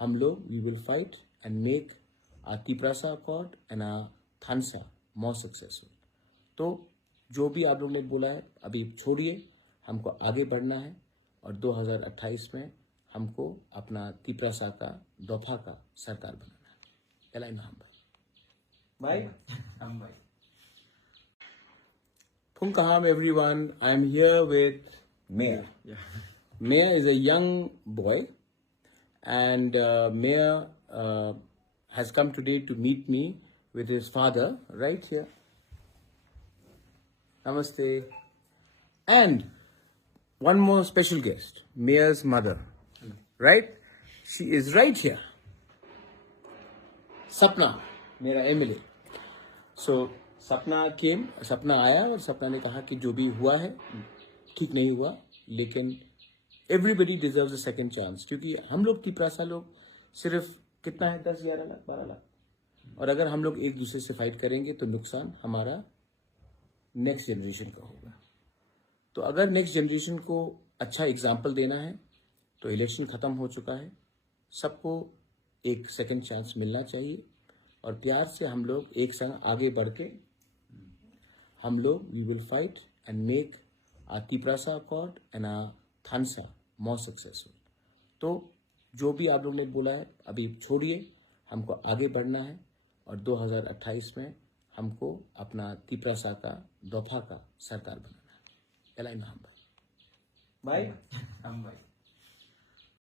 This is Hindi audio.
हम लोग we will fight and make our Tiprasa Accord and our Thansa more successful. तो जो भी आप लोग ने बोला है अभी छोड़िए, हमको आगे बढ़ना है और 2028 में हमको अपना तिपरासा का दफा का सरकार बनाना है। एलाइन भाई भाई Punkaham everyone, I'm here with Mayor. Mayor is a young boy and Mayor has come today to meet me with his father right here. Namaste. And one more special guest, Mayor's mother, right? She is right here. Sapna, मेरा MLA. So सपना आया और सपना ने कहा कि जो भी हुआ है ठीक नहीं हुआ, लेकिन everybody deserves a second chance, क्योंकि हम लोग तिपरासा लोग सिर्फ कितना है 10, 11 लाख, 12 लाख, और अगर हम लोग एक दूसरे से फाइट करेंगे तो नुकसान हमारा नेक्स्ट जनरेशन का होगा। तो अगर नेक्स्ट जनरेशन को अच्छा एग्जाम्पल देना है तो इलेक्शन खत्म हो चुका है, सबको एक सेकंड चांस मिलना चाहिए और प्यार से हम लोग एक संग आगे बढ़ के हम लोग we will fight and make our Tiprasa Accord and our Thansa more successful. तो जो भी आप लोग ने बोला है अभी छोड़िए, हमको आगे बढ़ना है और 2028 में हमको अपना तिपरासा का दफा का सरकार बनाना है। एलाइन भाई